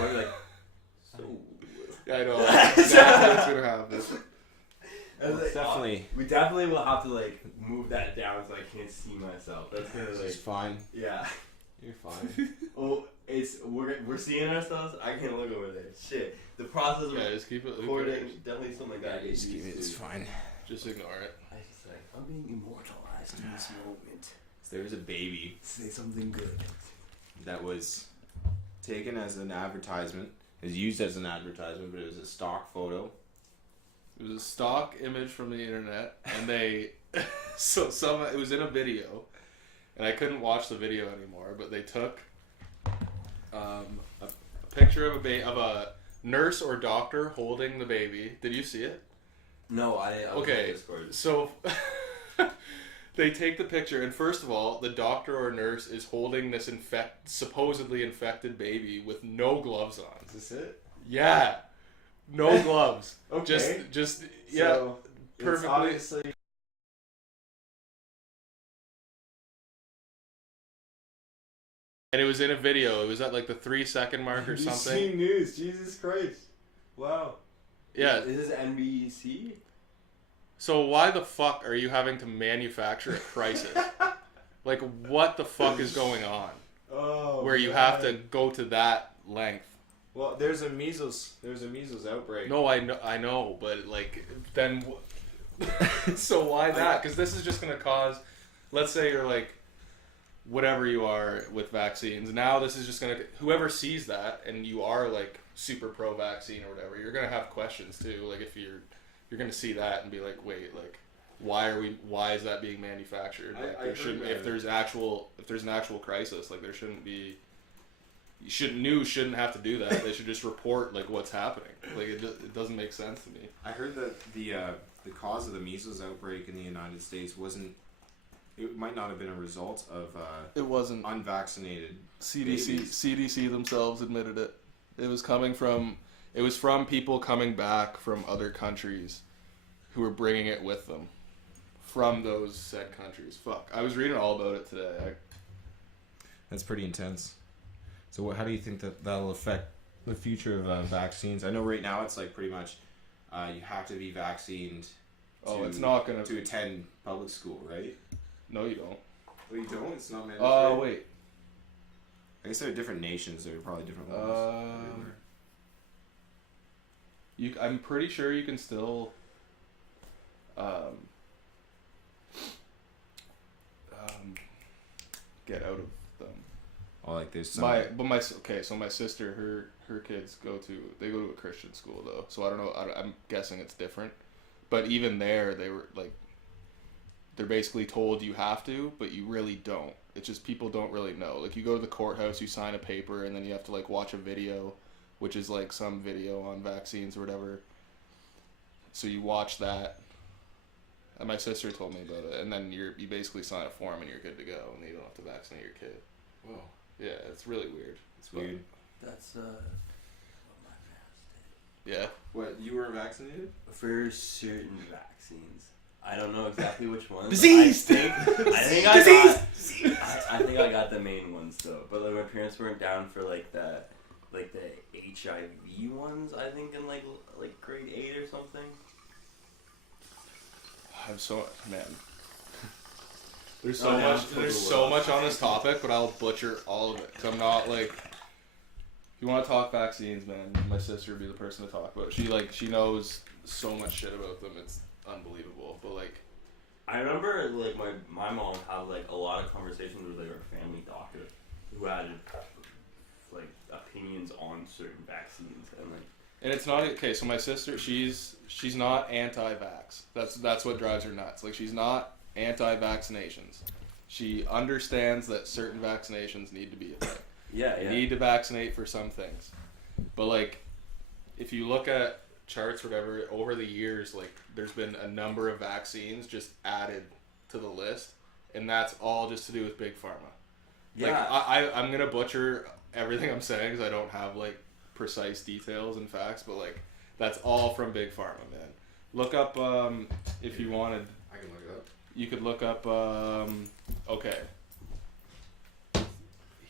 recording like, so. Yeah, I know. Exactly what's gonna happen. Like, Definitely. We definitely will have to like move that down so I can't see myself. That's gonna like. It's fine. Yeah. You're fine. Oh, we're seeing ourselves. I can't look over there. Shit. The process of Just keep it recording, definitely something like that. Just keep it. It's fine. Just ignore it. I just like I'm being immortalized in this moment. So there was a baby Say something good. that was taken as an advertisement. It was used as an advertisement, but it was a stock photo. It was a stock image from the internet, and they it was in a video, and I couldn't watch the video anymore. But they took a picture of a nurse or doctor holding the baby. Did you see it? No, I okay. So they take the picture, and first of all, the doctor or nurse is holding this supposedly infected baby with no gloves on. Is this it? Yeah. No gloves. Okay. Just yeah. So perfectly. Obviously. And it was in a video. It was at like the 3-second mark or something. NBC News. Jesus Christ. Wow. Yeah. Is this NBC? So why the fuck are you having to manufacture a crisis? Like, what the fuck is going on? Oh. Where you have to go to that length. Well, there's a measles outbreak. No, I know, but like then. So why that? Because this is just gonna cause. Let's say you're like, whatever you are with vaccines. Now this is just gonna. Whoever sees that and you are like super pro vaccine or whatever, you're gonna have questions too. Like if you're gonna see that and be like, wait, like. Why is that being manufactured? Like, there shouldn't, if there's an actual crisis, like there shouldn't be. News shouldn't have to do that. They should just report like what's happening. Like it doesn't make sense to me. I heard that the cause of the measles outbreak in the United States wasn't. It might not have been a result of. It wasn't unvaccinated. CDC themselves admitted it. It was from people coming back from other countries, who were bringing it with them, from those said countries. Fuck, I was reading all about it today. That's pretty intense. So how do you think that'll affect the future of vaccines? I know right now it's like pretty much you have to be vaccinated it's not gonna to attend public school, right? No, you don't. Oh, you don't? It's not mandatory? Wait. I guess there are different nations. There are probably different ones. I'm pretty sure you can still get out of them. Oh, like there's some... So my sister, her kids go to a Christian school though, so I don't know. I'm guessing it's different, but even there, they were like, they're basically told you have to, but you really don't. It's just people don't really know. Like you go to the courthouse, you sign a paper, and then you have to like watch a video, which is like some video on vaccines or whatever. So you watch that. And my sister told me about it, and then you basically sign a form and you're good to go, and you don't have to vaccinate your kid. Whoa. Yeah, it's really weird. It's weird. That's what my parents did. Yeah. What, you were vaccinated? For certain vaccines. I don't know exactly which ones. Disease! I think I got the main ones though. But like my parents weren't down for like the HIV ones, I think in like grade 8 or something. I'm so man. There's so much on this topic, but I'll butcher all of it. Cause I'm not like. If you want to talk vaccines, man, my sister would be the person to talk about. She knows so much shit about them. It's unbelievable. But like, I remember like my mom had like a lot of conversations with like her family doctor, who had like opinions on certain vaccines and like. And it's not okay. So my sister, she's not anti-vax. That's what drives her nuts. Like she's not anti-vaccinations. She understands that certain vaccinations need to be a thing. Yeah. You need to vaccinate for some things. But like, if you look at charts, whatever, over the years, like there's been a number of vaccines just added to the list, and that's all just to do with big pharma. Yeah. Like I'm gonna butcher everything I'm saying because I don't have like precise details and facts, but like that's all from big pharma, man. Look up if you wanted. I can look it up. You could look up okay.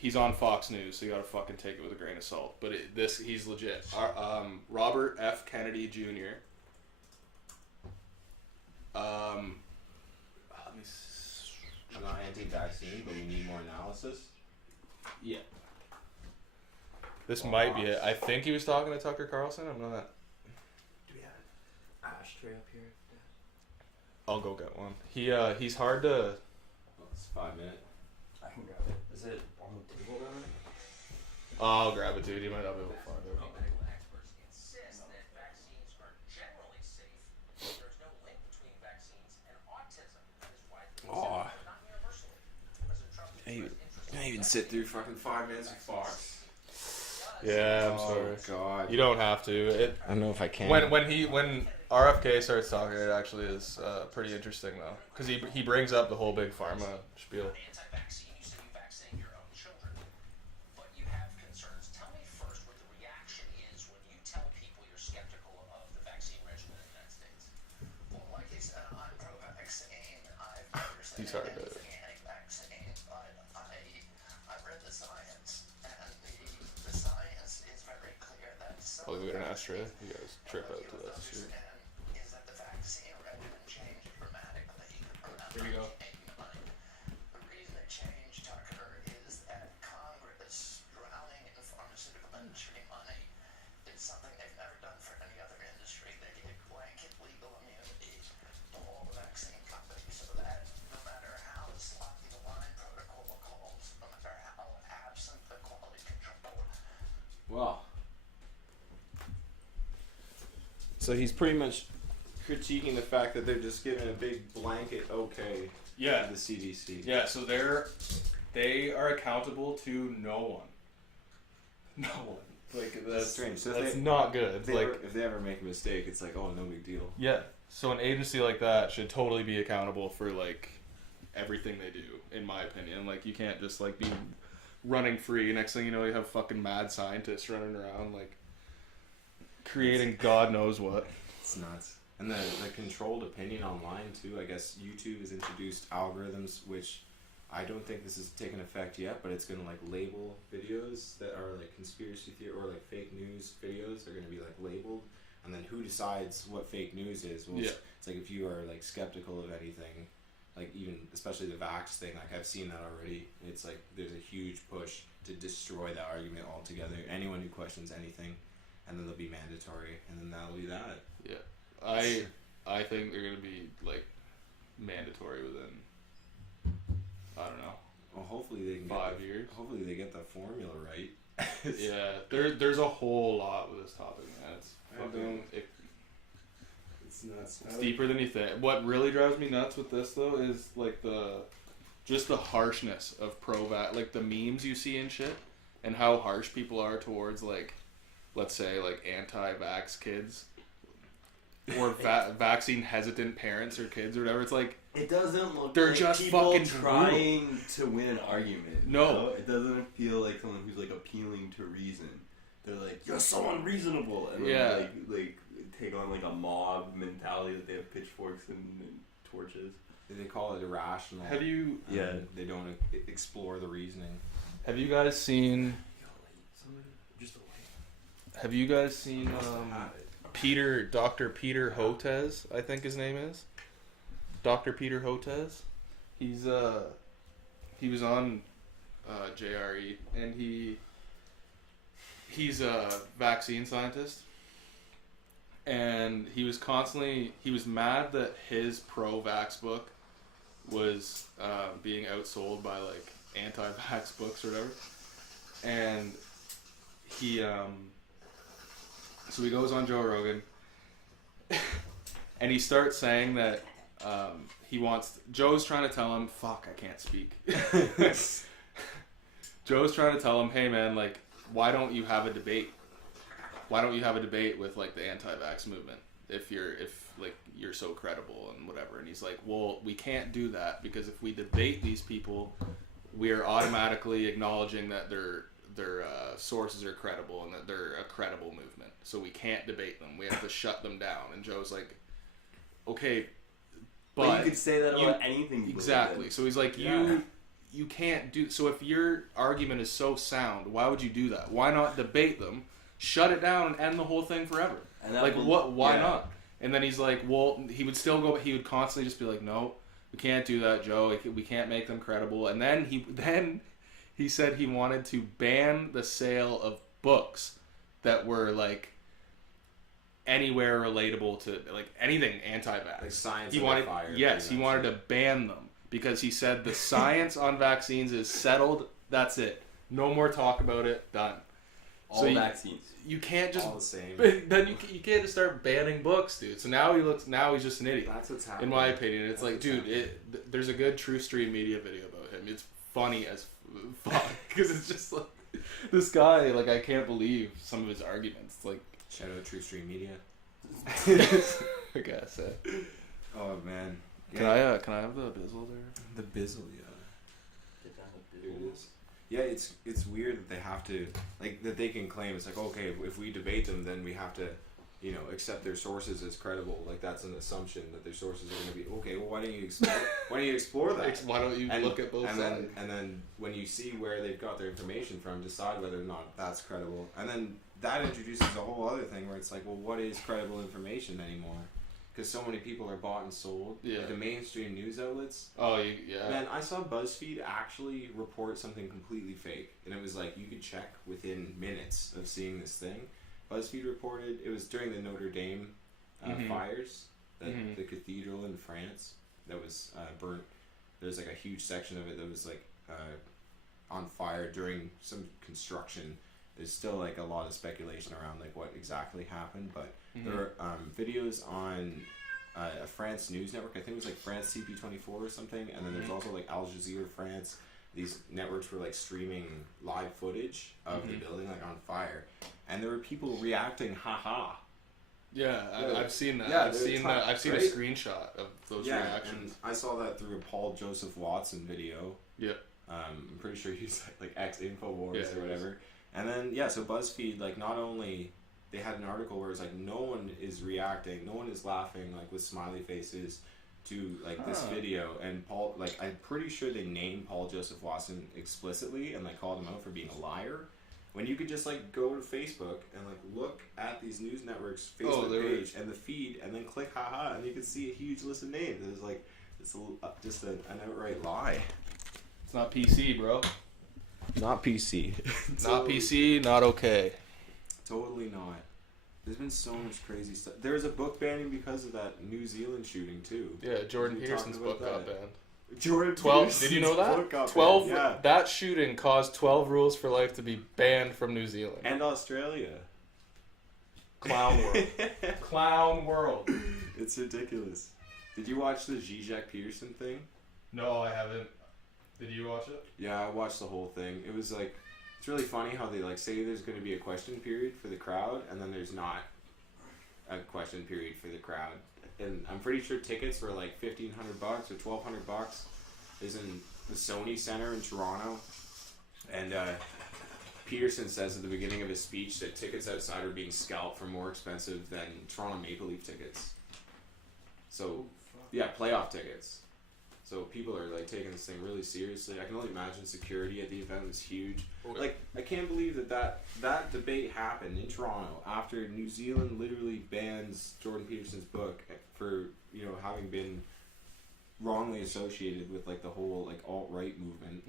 he's on Fox News, so you gotta fucking take it with a grain of salt. But he's legit. Robert F. Kennedy Jr. Let me. I'm not anti-vaccine, but we need more analysis. Yeah. This might be it. I think he was talking to Tucker Carlson. I'm not. Do we have an ashtray up here? I'll go get one. He's hard to. Well, it's 5 minutes. I can grab it. Is it on the table down there? I'll grab it, dude. You might not be able to find it. Medical experts insist that vaccines are generally safe. There's no link between vaccines and autism. That is widely accepted, but not universally. President Trump Can't even sit through fucking 5 minutes of Fox. Yeah, I'm sorry. God. You don't have to. I don't know if I can. When RFK starts talking, it actually is pretty interesting though, because he brings up the whole big pharma spiel. anti-vaccine, you say you vaccinate your own children, but you have concerns. Tell me first what the reaction is when you tell people you're skeptical of the vaccine regimen in the United States. Well, like you said, I'm pro-vaccine. I've never said He's hard to- anything anti-vaccine, but I read the science, and the science is very clear that I'll go get an ashtray. You guys trip out to that shit. is that the vaccine regimen changed dramatically around Here we go. 1989. The reason it changed, Tucker, is that Congress, drowning in pharmaceutical industry money, did something they've never done for any other industry. They gave blanket legal immunity to all the vaccine companies so that no matter how sloppy the line protocol calls, no matter how absent the quality control, Well. So he's pretty much critiquing the fact that they're just giving a big blanket okay Yeah. to the CDC. Yeah, so they are accountable to no one. No one. Like that's strange. So that's they- not good. If they ever make a mistake, it's like, oh, no big deal. Yeah. So an agency like that should totally be accountable for like everything they do, in my opinion. Like you can't just like be running free. Next thing you know, you have fucking mad scientists running around like creating God knows what. It's nuts. And the controlled opinion online too. I guess YouTube has introduced algorithms, which I don't think this has taken effect yet, but it's gonna like label videos that are like conspiracy theory or like fake news videos. They're gonna be like labeled, and then who decides what fake news is? Well, Yeah. it's like if you are like skeptical of anything, like even especially the vax thing. Like I've seen that already. It's like there's a huge push to destroy that argument altogether. Anyone who questions anything, and then they'll be mandatory, and then that'll be that. Yeah. I think they're gonna be like mandatory within I don't know. Well, hopefully they can 5 years. Hopefully they get the formula right. Yeah. There's a whole lot with this topic, man. It's I fucking don't- it, It's nuts. it's deeper than you think. What really drives me nuts with this though is like the harshness of pro-vax, like the memes you see and shit, and how harsh people are towards like, let's say like anti-vax kids or vaccine hesitant parents or kids or whatever. It's like It doesn't look They're like just people fucking trying to win an argument. No. You know? It doesn't feel like someone who's like appealing to reason. They're like, you're so unreasonable, and then Yeah. like take on like a mob mentality that they have pitchforks and torches. They call it irrational. have you and Yeah. They don't explore the reasoning. guys seen Just a light. have you guys seen Dr. Peter Hotez, I think his name is. Dr. Peter Hotez. He was on JRE, and he's a vaccine scientist, and he was mad that his pro-vax book was being outsold by like anti-vax books or whatever, and so he goes on Joe Rogan and he starts saying that Joe's trying to tell him, fuck, I can't speak. Joe's trying to tell him, hey man, like, why don't you have a debate? Why don't you have a debate with like the anti-vax movement if you're so credible and whatever? And he's like, well, we can't do that because if we debate these people, we are automatically acknowledging that their sources are credible and that they're a credible movement. So we can't debate them. We have to shut them down. And Joe's like, okay, but you could say that about anything. Exactly. So he's like, Yeah. you can't do. So if your argument is so sound, why would you do that? Why not debate them, shut it down, and end the whole thing forever? And that Like will- what? Why yeah. not? And then he's like, well, he would still go. He would constantly just be like, no, we can't do that, Joe. We can't make them credible. And then he said he wanted to ban the sale of books that were like anywhere relatable to like anything anti-vax. Like science He under wanted, fire. yes, pretty he much. wanted to ban them because he said the science on vaccines is settled. That's it. No more talk about it. Done. All So vaccines. you can't just all the same. then you can't just start banning books, dude. So now he's just an idiot. That's what's happening. In my opinion, it's That's like, what's dude, happening. there's a good Truthstream Media video about him. It's funny as fuck because it's just like this guy. Like I can't believe some of his arguments. Like Shout out Truthstream Media. I guess. Oh man. Can I have the bizzle there? The bizzle, yeah. Get down the Here bill. it is. Yeah, it's weird that they have to like that they can claim it's like okay if we debate them then we have to accept their sources as credible, like that's an assumption that their sources are going to be okay. Well, why don't you explore that? Why don't you look at both sides? And then when you see where they've got their information from, decide whether or not that's credible. And then that introduces a whole other thing where it's like, well, what is credible information anymore? Because so many people are bought and sold. Yeah. Like the mainstream news outlets. Oh, yeah. Man, I saw BuzzFeed actually report something completely fake, and it was like you could check within minutes of seeing this thing. BuzzFeed reported it was during the Notre Dame fires, the cathedral in France that was burnt. There's like a huge section of it that was like on fire during some construction. There's still like a lot of speculation around like what exactly happened, but there are videos on a France news network. I think it was like France CP24 or something, and then there's also like Al Jazeera France. These networks were like streaming live footage of the building like on fire, and there were people reacting, haha. Yeah, I've seen that. Yeah, I've seen right? a screenshot of those reactions. And I saw that through a Paul Joseph Watson video. Yeah. I'm pretty sure he's like ex-Infowars Yeah, or whatever. And then so BuzzFeed like not only they had an article where it's like no one is reacting, no one is laughing like with smiley faces to like this video, and Paul like I'm pretty sure they named Paul Joseph Watson explicitly and like called him out for being a liar. When you could just like go to Facebook and like look at these news networks Facebook page and the feed and then click haha and you could see a huge list of names. It was like it's just an outright lie. It's not PC, bro. Not PC. Not PC, not okay. Totally not. There's been so much crazy stuff. There was a book banning because of that New Zealand shooting too. Yeah, Jordan We Peterson's talked about book got that. banned. Jordan 12. Peterson's Did you know book that? got 12. banned, yeah. That shooting caused 12 rules for life to be banned from New Zealand. And Australia. Clown world. Clown world. It's ridiculous. Did you watch the Zizek Peterson thing? No, I haven't. Did you watch it? Yeah, I watched the whole thing. It was like, it's really funny how they like say there's going to be a question period for the crowd, and then there's not a question period for the crowd. And I'm pretty sure tickets were like $1,500 or $1,200. Is in the Sony Center in Toronto, and Peterson says at the beginning of his speech that tickets outside are being scalped for more expensive than Toronto Maple Leaf tickets. So, yeah, playoff tickets. So people are like taking this thing really seriously. I can only imagine security at the event was huge. Like I can't believe that debate happened in Toronto after New Zealand literally bans Jordan Peterson's book for having been wrongly associated with like the whole like alt-right movement.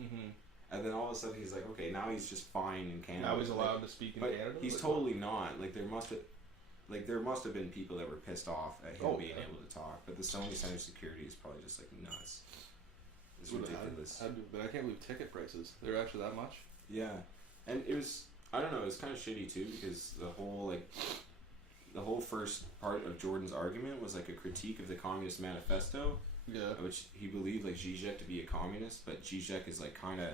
And then all of a sudden he's like, okay, now he's just fine in Canada. Now he's allowed to speak in but Canada? He's totally not. Like there must have been people that were pissed off at him being able to talk. But the Sony Center security is probably just like nuts. It's ridiculous. But I can't believe ticket prices. They're actually that much? Yeah. And it was, I don't know, it was kind of shitty too because the whole first part of Jordan's argument was like a critique of the Communist Manifesto. Yeah. Which he believed like Zizek to be a communist, but Zizek is like kind of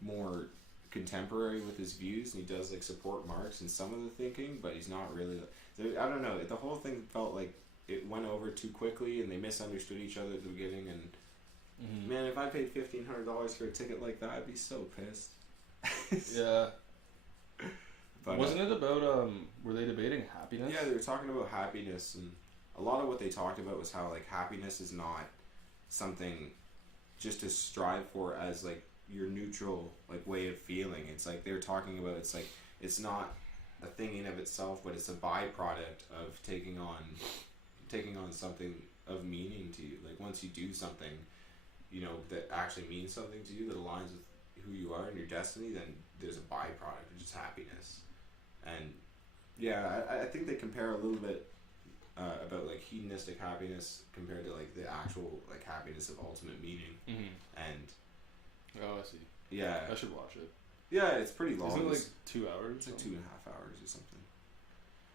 more contemporary with his views, and he does like support Marx and some of the thinking, but he's not really. I don't know. The whole thing felt like it went over too quickly, and they misunderstood each other at the beginning. And man, if I paid $1,500 for a ticket like that, I'd be so pissed. Yeah. But, wasn't it about were they debating happiness? Yeah, they were talking about happiness, and a lot of what they talked about was how like happiness is not something just to strive for as like your neutral like way of feeling. It's like they're talking about, it's like it's not a thing in of itself, but it's a byproduct of taking on something of meaning to you. Like once you do something, you know, that actually means something to you, that aligns with who you are and your destiny, then there's a byproduct, which is happiness. And yeah, I think they compare a little bit about like hedonistic happiness compared to like the actual like happiness of ultimate meaning. And oh, I see. yeah, I should watch it. yeah, it's pretty long. Isn't it like 2 hours? It's like 2.5 hours or something.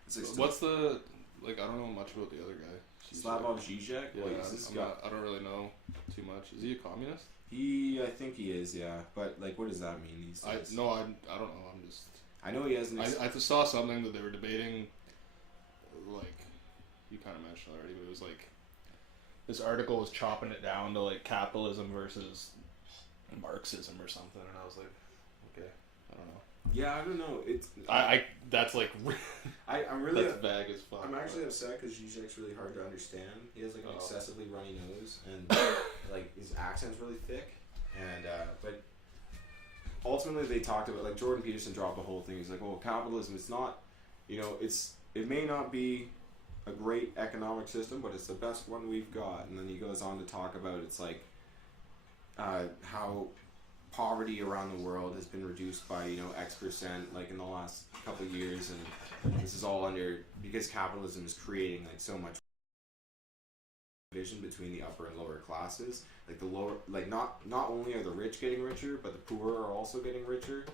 It's like What's the, like, I don't know much about the other guy. Slavoj Zizek? Yeah, Like, is this guy? I don't really know too much. Is he a communist? I think he is, yeah. But like, what does that mean these days? I don't know. I'm just. I know he has an. I just saw something that they were debating. Like, you kind of mentioned already, but it was like this article was chopping it down to like capitalism versus Marxism or something, and I was like, okay, I don't know. Yeah, I don't know. It's I that's like I'm really that's vague as fuck. I'm actually upset because Zizek's really hard to understand. He has like an excessively runny nose, and like his accent's really thick. And but ultimately they talked about, like, Jordan Peterson dropped the whole thing. He's like, "Oh, capitalism. It's not, you know, it may not be a great economic system, but it's the best one we've got." And then he goes on to talk about it's like how poverty around the world has been reduced by, you know, X% like in the last couple of years, and this is all because capitalism is creating like so much division between the upper and lower classes. Like the lower, like not only are the rich getting richer, but the poor are also getting richer,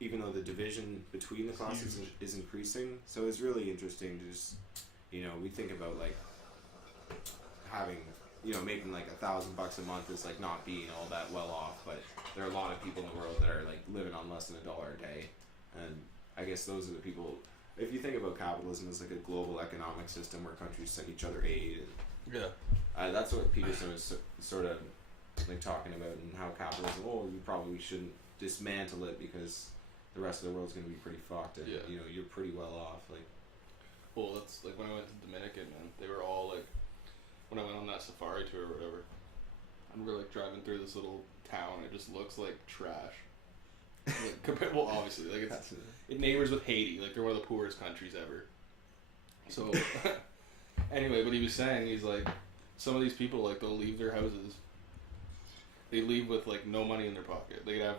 even though the division between the classes is increasing. So it's really interesting to just, you know, we think about like having, you know, making like $1,000 a month is like not being all that well off, but there are a lot of people in the world that are like living on less than $1 a day. And I guess those are the people, if you think about capitalism as like a global economic system where countries send each other aid, and that's what Peterson was sort of like talking about, and how capitalism, we probably shouldn't dismantle it because the rest of the world's going to be pretty fucked, and you know, you're pretty well off. Like, well, that's like when I went to Dominican, man, they were all like, when I went on that safari tour or whatever, and we're like driving through this little town, it just looks like trash. Like, well, obviously, like it neighbors with Haiti, like they're one of the poorest countries ever. So, anyway, but he was saying, he's like, some of these people, like, they'll leave their houses. They leave with like no money in their pocket. They have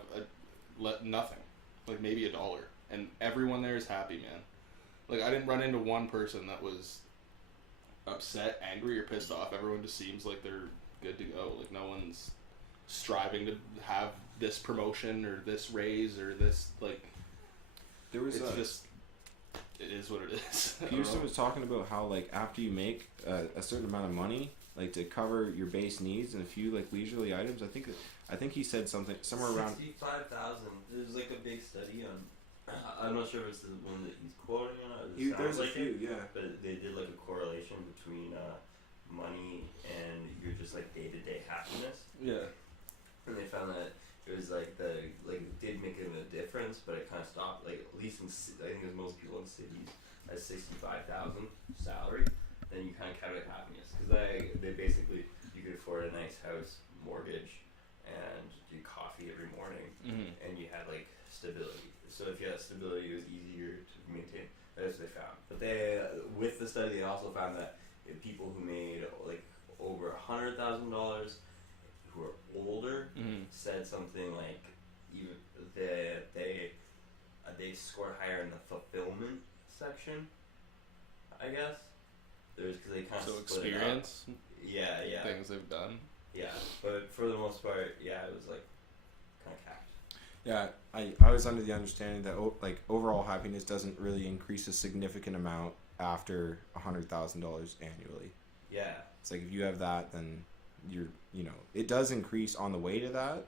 nothing, like maybe $1, and everyone there is happy, man. Like, I didn't run into one person that was upset, angry, or pissed off. Everyone just seems like they're good to go. Like, no one's striving to have this promotion or this raise or this, like, there was just, it is what it is. Peterson was talking about how, like, after you make a certain amount of money, like, to cover your base needs and a few like leisurely items, I think he said something somewhere around 65,000. There's like a big study on. I'm not sure if it's the one that he's quoting on. There's like a few, yeah. But they did like a correlation between money and your just like day-to-day happiness. Yeah. And they found that it was like it did make a difference, but it kind of stopped. Like, at least I think there's most people in cities at 65,000 salary. Then you kind of calculate happiness, because they basically, you could afford a nice house, mortgage, and do coffee every morning, and you had like stability. So if you had stability, it was easier to maintain. That's what they found. But with the study, they also found that if people who made like over $100,000, who are older, said something like even they scored higher in the fulfillment section, I guess. There's because they kind of split experience. It up. Yeah. Things they've done. Yeah, but for the most part, yeah, it was like kind of capped. Yeah, I was under the understanding that like overall happiness doesn't really increase a significant amount after $100,000 annually. Yeah. It's like if you have that, then it does increase on the way to that,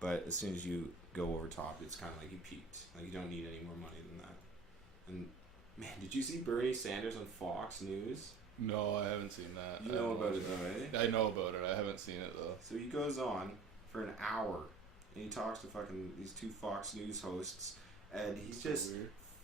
but as soon as you go over top, it's kind of like you peaked. Like, you don't need any more money than that. And man, did you see Bernie Sanders on Fox News? No, I haven't seen that. You know about it though, eh? I know about it. I haven't seen it though. So he goes on for an hour and he talks to fucking these two Fox News hosts, and he's just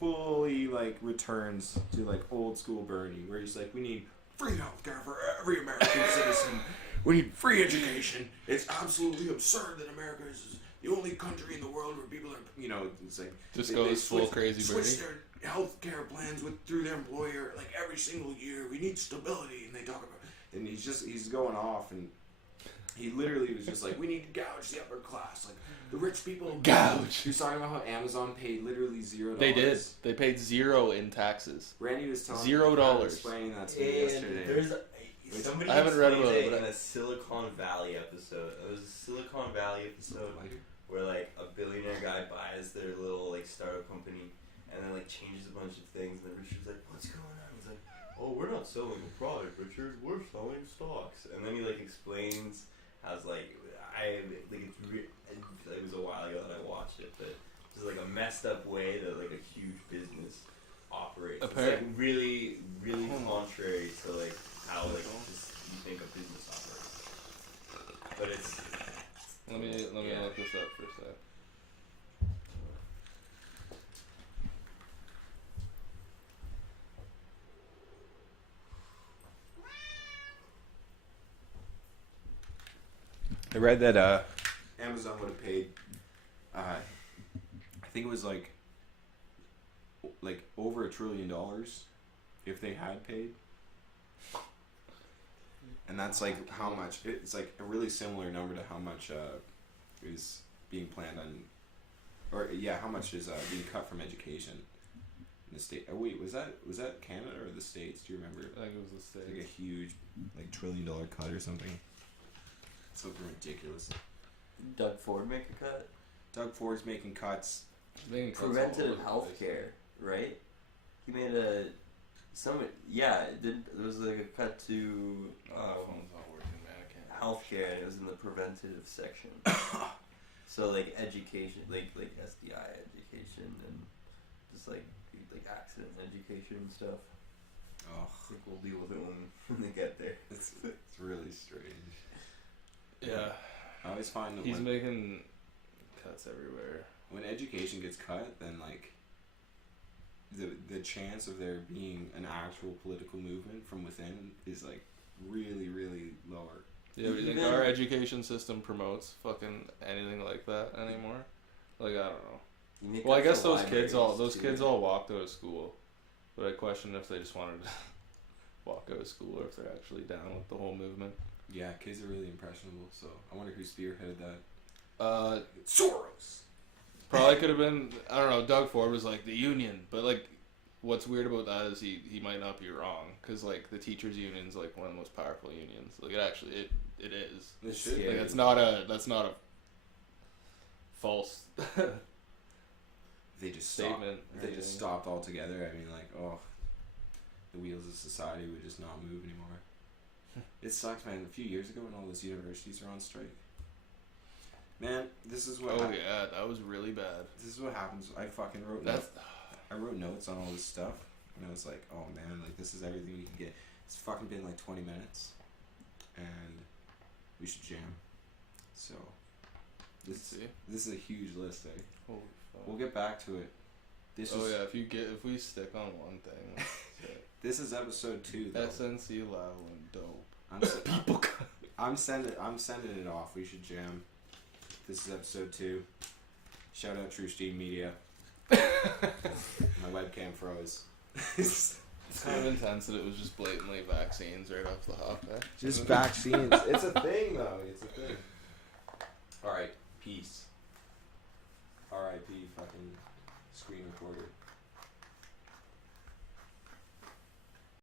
fully like returns to like old school Bernie, where he's like, we need free healthcare for every American citizen. We need free education. It's absolutely absurd that America is the only country in the world where people are, you know, it's like Just they goes full crazy switch Bernie. their health care plans through their employer like every single year. We need stability, and they talk about, and he's going off, and he literally was just like, we need to gouge the upper class, like the rich people. Gouge. He was talking about how Amazon paid literally $0. They did. They paid 0 in taxes. Randy was telling $0. explaining that to me yesterday. There's somebody I haven't read explained about it, it but in a Silicon Valley episode. It was a Silicon Valley episode where like a billionaire guy buys their little like startup company and then like changes a bunch of things, and then Richard's like, "What's going on?" He's like, "Oh, we're not selling a product, Richard. We're selling stocks." And then he like explains how it's like it was a while ago that I watched it, but it's like a messed up way that like a huge business operates. It's like really, really contrary to like how like just you think a business operates. But it's Let me look this up for a sec. I read that Amazon would have paid, I think it was like over $1 trillion if they had paid, and that's like how much. It's like a really similar number to how much is being planned on, or yeah, how much is being cut from education in the state. Oh wait, was that Canada or the States? Do you remember? I think it was the States. Like a huge, like $1 trillion cut or something. Something ridiculous. Doug Ford make a cut? Doug Ford's making cuts. Preventative health care, right? He made there was like a cut to phone's not working, man. I can't. healthcare, and it was in the preventative section. So like education, like SDI education, and just like accident education and stuff. Oh, I think we'll deal with it when they get there. it's really strange. Yeah. I always find that He's making cuts everywhere. when education gets cut, then like the chance of there being an actual political movement from within is like really, really lower. Yeah, do you think our education system promotes fucking anything like that anymore? Like, I don't know. Well, I guess those kids all walked out of school, but I question if they just wanted to walk out of school or if they're actually down with the whole movement. Yeah, kids are really impressionable, so I wonder who spearheaded that. Soros! Probably could have been, I don't know, Doug Ford was like, the union, but like, what's weird about that is he might not be wrong, because like, the teachers union's like one of the most powerful unions. Like, it is. It should. Like, that's not a false They just statement. Stopped. They just stopped altogether. I mean, like, the wheels of society would just not move anymore. It sucks, man. A few years ago when all those universities were on strike. Man, this is what yeah, that was really bad. This is what happens. I fucking wrote notes. I wrote notes on all this stuff, and I was like, oh man, like this is everything we can get. It's fucking been like 20 minutes, and we should jam. So, this is a huge list, eh? Holy fuck. We'll get back to it. Yeah, if we stick on one thing. This is episode 2, though. SNC level and dope. I'm sending it off. We should jam. This is episode 2. Shout out Truthstream Media. My webcam froze. It's kind of intense that it was just blatantly vaccines right off the hop. Eh? Just vaccines. It's a thing, though. It's a thing. Alright, peace. R.I.P. fucking screen recorder.